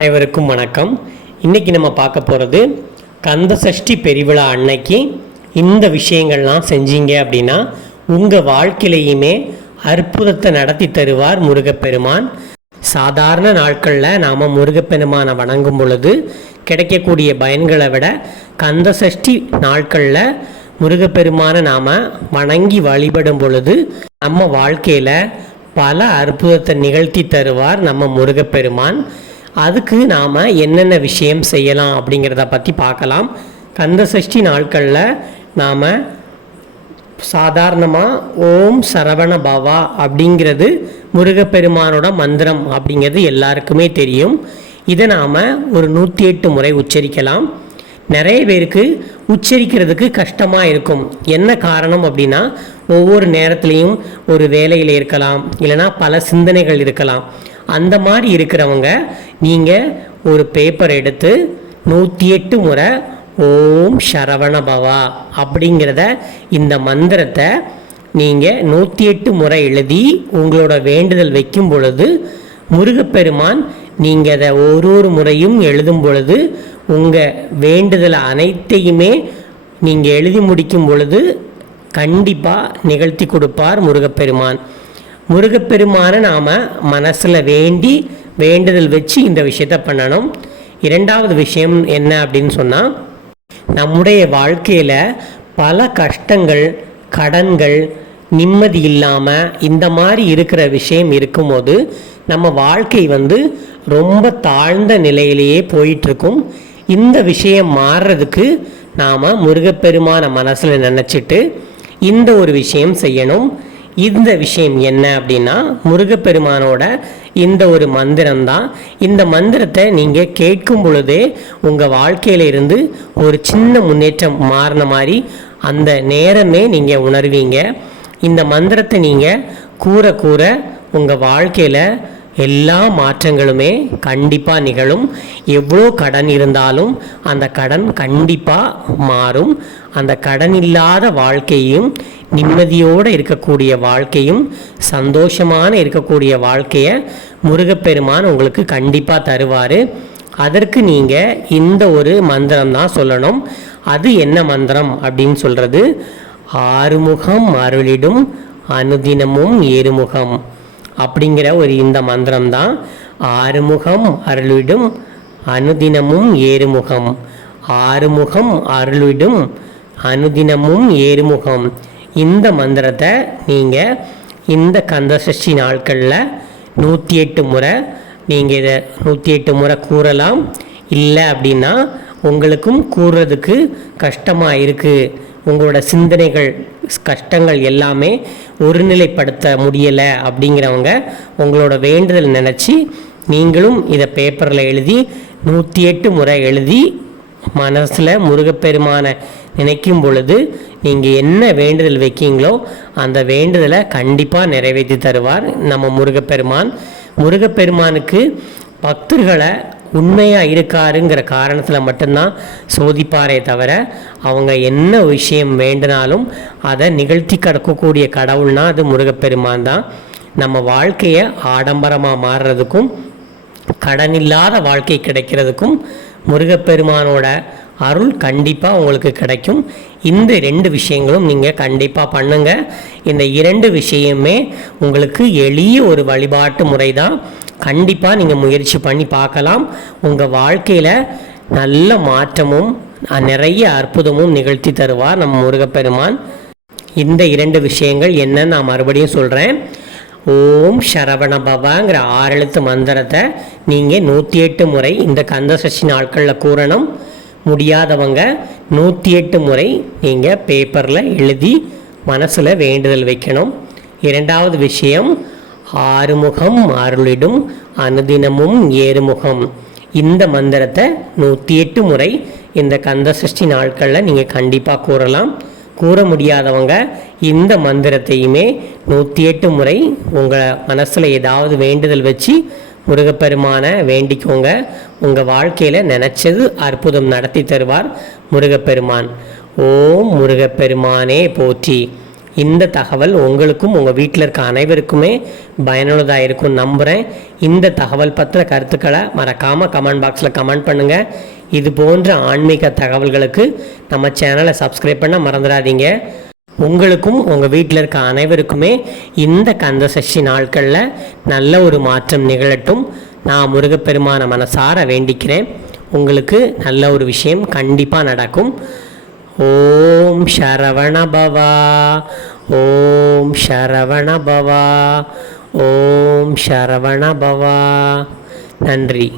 அனைவருக்கும் வணக்கம். இன்னைக்கு நம்ம பார்க்க போகிறது கந்த சஷ்டி பெருவிழா அன்னைக்கு இந்த விஷயங்கள்லாம் செஞ்சீங்க அப்படின்னா உங்கள் வாழ்க்கையிலையுமே அற்புதத்தை நடத்தி தருவார் முருகப்பெருமான். சாதாரண நாட்களில் நாம் முருகப்பெருமானை வணங்கும் பொழுது கிடைக்கக்கூடிய பயன்களை விட கந்த சஷ்டி நாட்களில் முருகப்பெருமானை நாம் வணங்கி வழிபடும் பொழுது நம்ம வாழ்க்கையில் பல அற்புதத்தை நிகழ்த்தி தருவார் நம்ம முருகப்பெருமான். அதுக்கு நாம் என்னென்ன விஷயம் செய்யலாம் அப்படிங்கிறத பற்றி பார்க்கலாம். கந்த சஷ்டி நாட்களில் நாம் சாதாரணமாக ஓம் சரவண பவா அப்படிங்கிறது முருகப்பெருமானோட மந்திரம் அப்படிங்கிறது எல்லாருக்குமே தெரியும். இதை நாம் ஒரு நூற்றி எட்டு முறை உச்சரிக்கலாம். நிறைய பேருக்கு உச்சரிக்கிறதுக்கு கஷ்டமாக இருக்கும். என்ன காரணம் அப்படின்னா ஒவ்வொரு நேரத்துலையும் ஒரு வேலையில் இருக்கலாம் இல்லைனா பல சிந்தனைகள் இருக்கலாம். அந்த மாதிரி இருக்கிறவங்க நீங்கள் ஒரு பேப்பர் எடுத்து நூற்றி எட்டு முறை ஓம் சரவண பவா அப்படிங்கிறத இந்த மந்திரத்தை நீங்கள் நூற்றி எட்டு முறை எழுதி உங்களோட வேண்டுதல் வைக்கும் பொழுது முருகப்பெருமான் நீங்கள் அதை ஒரு ஒரு முறையும் எழுதும் பொழுது உங்கள் வேண்டுதல் அனைத்தையுமே நீங்கள் எழுதி முடிக்கும் பொழுது கண்டிப்பாக நிகழ்த்தி கொடுப்பார் முருகப்பெருமான். முருகப்பெருமானை நாம் மனசில் வேண்டி வேண்டுதல் வச்சு இந்த விஷயத்த பண்ணணும். இரண்டாவது விஷயம் என்ன அப்படின்னு சொன்னால் நம்முடைய வாழ்க்கையில் பல கஷ்டங்கள் கடன்கள் நிம்மதி இல்லாமல் இந்த மாதிரி இருக்கிற விஷயம் இருக்கும்போது நம்ம வாழ்க்கை வந்து ரொம்ப தாழ்ந்த நிலையிலேயே போயிட்டுருக்கும். இந்த விஷயம் மாறுறதுக்கு நாம் முருகப்பெருமான மனசில் நினச்சிட்டு இந்த ஒரு விஷயம் செய்யணும். இந்த விஷயம் என்ன அப்படின்னா முருகப்பெருமானோட இந்த ஒரு மந்திரம் தான் இந்த மந்திரத்தை நீங்கள் கேட்கும் பொழுதே உங்கள் வாழ்க்கையில இருந்து ஒரு சின்ன முன்னேற்றம் மாறின மாதிரி அந்த நேரமே நீங்கள் உணர்வீங்க. இந்த மந்திரத்தை நீங்கள் கூற கூற உங்கள் வாழ்க்கையில் எல்லா மாற்றங்களுமே கண்டிப்பாக நிகழும். எவ்வளோ கடன் இருந்தாலும் அந்த கடன் கண்டிப்பாக மாறும். அந்த கடன் இல்லாத வாழ்க்கையும் நிம்மதியோடு இருக்கக்கூடிய வாழ்க்கையும் சந்தோஷமான இருக்கக்கூடிய வாழ்க்கையை முருகப்பெருமான் உங்களுக்கு கண்டிப்பாக தருவார். அதற்கு நீங்கள் இந்த ஒரு மந்திரம் தான் சொல்லணும். அது என்ன மந்திரம் அப்படின்னு சொல்கிறது ஆறுமுகம் அருளிடும் அனுதினமும் ஏறுமுகம். அப்படிங்கிற ஒரு இந்த மந்திரம் தான் ஆறுமுகம் அருளிடும் அனுதினமும் ஏறுமுகம். ஆறுமுகம் அருளிடும் அனுதினமும் ஏறுமுகம். இந்த மந்திரத்தை நீங்கள் இந்த கந்தசஷ்டி நாட்களில் நூற்றி எட்டு முறை நீங்கள் இதை நூற்றி எட்டு முறை கூறலாம். இல்லை அப்படின்னா உங்களுக்கும் கூறுறதுக்கு கஷ்டமாக இருக்குது உங்களோட சிந்தனைகள் கஷ்டங்கள் எல்லாமே ஒருநிலைப்படுத்த முடியலை அப்படிங்கிறவங்க உங்களோட வேண்டுதல் நினச்சி நீங்களும் இதை பேப்பரில் எழுதி நூற்றி எட்டு முறை எழுதி மனசில் முருகப்பெருமானை நினைக்கும் பொழுது நீங்கள் என்ன வேண்டுதல் வைக்கீங்களோ அந்த வேண்டுதலை கண்டிப்பாக நிறைவேற்றி தருவார் நம்ம முருகப்பெருமான். முருகப்பெருமானுக்கு பக்தர்களை உண்மையாக இருக்காருங்கிற காரணத்தில் மட்டும்தான் சோதிப்பாரே தவிர அவங்க என்ன விஷயம் வேண்டினாலும் அதை நிகழ்த்தி கடக்கக்கூடிய கடவுள்னா அது முருகப்பெருமான் தான். நம்ம வாழ்க்கையை ஆடம்பரமாக மாறுறதுக்கும் கடன் இல்லாத வாழ்க்கை கிடைக்கிறதுக்கும் முருகப்பெருமானோட அருள் கண்டிப்பாக உங்களுக்கு கிடைக்கும். இந்த ரெண்டு விஷயங்களும் நீங்கள் கண்டிப்பாக பண்ணுங்கள் இந்த இரண்டு விஷயமே உங்களுக்கு எளிய ஒரு வழிபாட்டு முறை தான் கண்டிப்பாக நீங்கள் முயற்சி பண்ணி பார்க்கலாம். உங்கள் வாழ்க்கையில் நல்ல மாற்றமும் நிறைய அற்புதமும் நிகழ்த்தி தருவார் நம்ம முருகப்பெருமான். இந்த இரண்டு விஷயங்கள் என்னன்னு நான் மறுபடியும் சொல்கிறேன் ஓம் சரவண பவாங்கிற ஆறெழுத்து மந்திரத்தை நீங்கள் நூற்றி எட்டு முறை இந்த கந்தசஷ்டி நாட்களில் கூறணும். முடியாதவங்க நூற்றி எட்டு முறை நீங்கள் பேப்பரில் எழுதி மனசில் வேண்டுதல் வைக்கணும். இரண்டாவது விஷயம் ஆறுமுகம் அருளிடும் அனுதினமும் ஏறுமுகம். இந்த மந்திரத்தை நூற்றி எட்டு முறை இந்த கந்த சஷ்டி நாட்களில் நீங்கள் கண்டிப்பாக கூறலாம். கூற முடியாதவங்க இந்த மந்திரத்தையுமே நூற்றி எட்டு முறை உங்கள் மனசில் ஏதாவது வேண்டுதல் வச்சு முருகப்பெருமானை வேண்டிக்கோங்க. உங்கள் வாழ்க்கையில் நினச்சது அற்புதம் நடத்தி தருவார் முருகப்பெருமான். ஓம் முருகப்பெருமானே போற்றி. இந்த தகவல் உங்களுக்கும் உங்கள் வீட்டில் இருக்க அனைவருக்குமே பயனுள்ளதாக இருக்கும் நம்புகிறேன் இந்த தகவல் பற்றின கருத்துக்களை மறக்காமல் கமெண்ட் பாக்ஸில் கமெண்ட் பண்ணுங்கள் இது போன்ற ஆன்மீக தகவல்களுக்கு நம்ம சேனலை சப்ஸ்கிரைப் பண்ண மறந்துடாதீங்க. உங்களுக்கும் உங்கள் வீட்டில் இருக்க அனைவருக்குமே இந்த கந்த சஷ்டி நாட்களில் நல்ல ஒரு மாற்றம் நிகழட்டும். நான் முருகப்பெருமான மனசார வேண்டிக்கிறேன். உங்களுக்கு நல்ல ஒரு விஷயம் கண்டிப்பாக நடக்கும். ஓம் சரவண பவா ஓம் சரவண பவா ஓம் சரவண பவா. நன்றி.